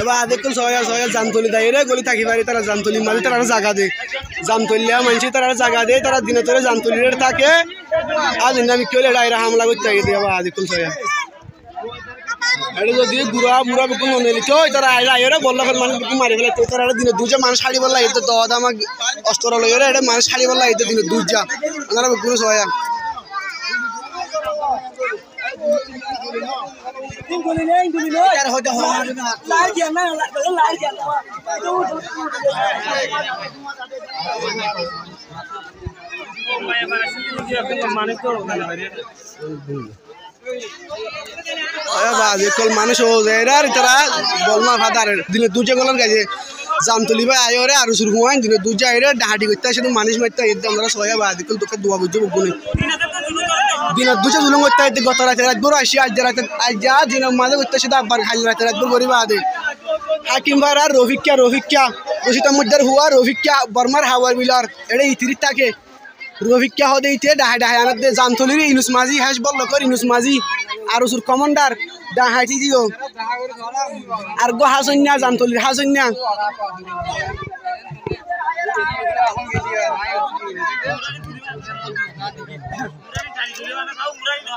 এবার দেখুন সবাই জামতলি দেয় রে গলি থাকি পারি তারা জামতলি মাঝে তারা জায়গা দেয় জামতলিয়া মানুষ তারা জায়গা দেয় তারা দিনে তোরে জামতলির থাকে আজ আমি কেউ ডাইরা হামলা করতে দিয়ে আবার দেখুন সবাই এটা যদি বুড়া বুড়া বুকুন মনে লিখো তারা আইরা বললা ফেল মানুষ বুকুন মারি ফেলে তারা দিনে দুজা মানুষ শাড়ি বললা এতে দদ আমাক অস্ত্র লইরে এটা মানুষ শাড়ি বললা এতে দিনে দুজা ওনারা বুকুন সবাই মানুষ তারা বলনা ফাদার দিনে দুজা গলার গাছে জামতলি ভাই আয় রে আর শুরু হয় দিনে দুজা আইরে ডাহাটি করতে আসে মানুষ মারতে আমরা সবাই বাদিকল তোকে দোয়া বুঝতে বকুনে দিনের দুটো জুলুম করতে হয় গত রাতে রাত বড় আসি আজ রাতে আজ যা দিনের মাঝে করতে আসে আবার খালি রাতে রাত বড় গরিব আদে হাকিম ভাই আর রফিকা রশিদ আহমদের হুয়া রফিকা বর্মার হাওয়ার বিলার এটা ইতিরিত থাকে রফিকা হদে ইতে ডাহাই ডাহাই আনার দে জামতলির ইনুস মাঝি হাস বল কর ইনুস মাঝি আর ওসুর কমান্ডার ডাহাইটি দিও আর গো হাসন্যা জামতলির হাসন্যা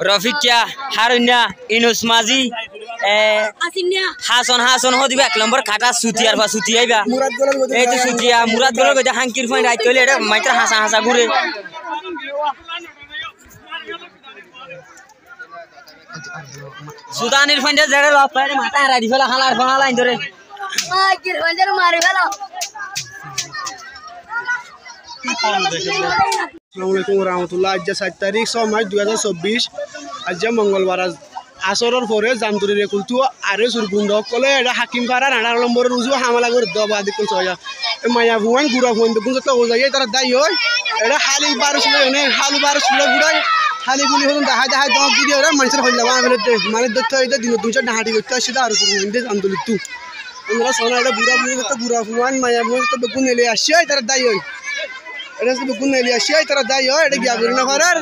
রফিকিয়া হারুন্যা ইনুস মাঝি হাসন হাসন হদিবা 1 নম্বর খাটা সুতিয়ার বা সুতিয়াইবা এই যে সুতিয়া মুরাদ গলর কইতে হাঙ্কির পয়েন্ট আইতে হইলে এটা মাইত্র হাসা হাসা ঘুরে সুদানির পয়েন্টে জেড়ে লপ পারে মাথা হারাই দিফেলা হালার ফোনা লাইন ধরে হাঙ্কির পয়েন্টে মারি ফেলা আসসালামুআলাইকুম রহমতুল্লাহ আজ 7 তারিখ 6 মার্চ 2024 আজ মঙ্গলবার আসরের পরে জামতলির কুলতু আরে সুরগুন্ড কলে এটা হাকিম পাড়া 18 নম্বরের রুজু হামলা করে দেওয়া দেখুন সয়া মায়া ভুয়ান গুড়া ভুয়ান দেখুন তো ও যাই তারা দাই হয় এটা হালি বারো ছিল এনে হালু বারো ছিল গুড়াই হালি গুলি হন দেখাই দেখাই দম দিয়ে ওরা মানুষের হইল মানে দেখতে হইতে দিন দুইটা ডাহাটি করতে আসে আর সুরগুন্ডে জামতলি তু আমরা সোনা এটা বুড়া বুড়ি তো গুড়া ভুয়ান মায়া ভুয়ান তো বেগুন এলে আসে তারা দাই হয় এটা তো বেগুন এলে আসে তারা দাই হয় এটা গিয়া বের না করার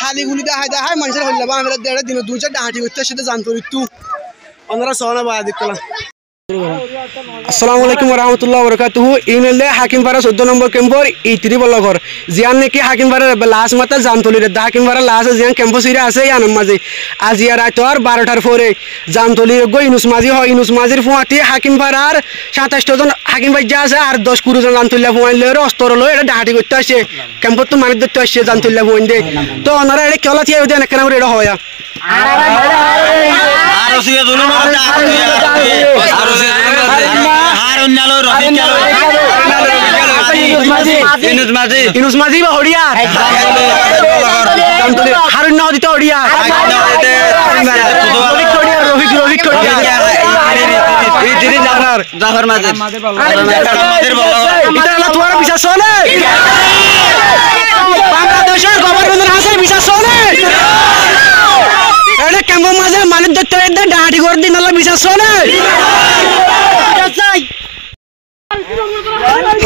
হালিগুলি দেখাই দেখাই মানুষের হইল বা আমরা দেড় দিন দুইটা ডাহাটি করতে সেটা জানতো একটু আমরা সোনা বা দেখলাম আসসালামুআলাইকুম রহমতুল্লাহ বরকাতুহু ইউনিলে হাকিমপাড়া 14 নম্বর ক্যাম্পর ইতিরি বলঘর জিয়ান নাকি হাকিমপাড়া লাশ মাতা জামতলির হাকিমপাড়া লাশ জিয়ান ক্যাম্প সিরে আছে ইয়ান মাঝে আজিয়া রাতর 12টার পরে জামতলির গো ইনুস মাঝি হয় ইনুস মাঝির ফুয়াটি হাকিমপাড়ার 27 জন হাকিম ভাই যা আছে আর 10 কুড়ি জন জামতলিয়া ফুয়াইল লয় অস্ত্র লয় এটা ডাহাটি করতে আসে ক্যাম্পত তো মারি দিতে আসে জামতলিয়া ফুয়াইন দে তো ওনারা এটা কেলা থিয়া দেন কেন এটা হয় ইনুস মাঝি বা হড়িয়া হারুন নদীতে হড়িয়া জাফর মাঝে তোমার বিশ্বাস চলে বাংলাদেশের গভর্নমেন্ট আছে বিশ্বাস চলে এটা ক্যাম্প মাঝে মানুষ দেখতে ডাহাটি করে দিন বিশ্বাস চলে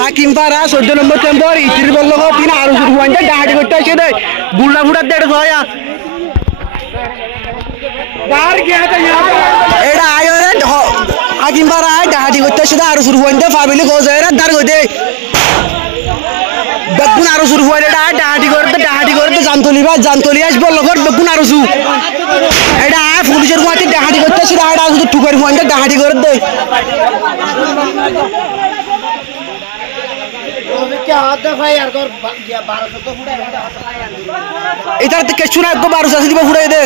হাকিমপাড়া 14 নম্বর ক্যাম্পর ইতির বলল তিন আরো শুরু হইছে ডাহাটি করতে আসে দে গুল্লা ফুটার দেড় ছয়া বার গিয়া তা এটা আয় রে হাকিমপাড়া ডাহাটি করতে আসে আরো শুরু হইছে ফ্যামিলি গোজে রে দার গদে বেগুন আরো শুরু হইছে ডাহাটি করতে জামতলি আস বলল বেগুন আরো শুরু এটা পুলিশের মাটি ডাহাটি করতে আসে আর শুধু টুকার হইছে ডাহাটি করে দে এটা কেছু না 12 দিবা ফুটাই দে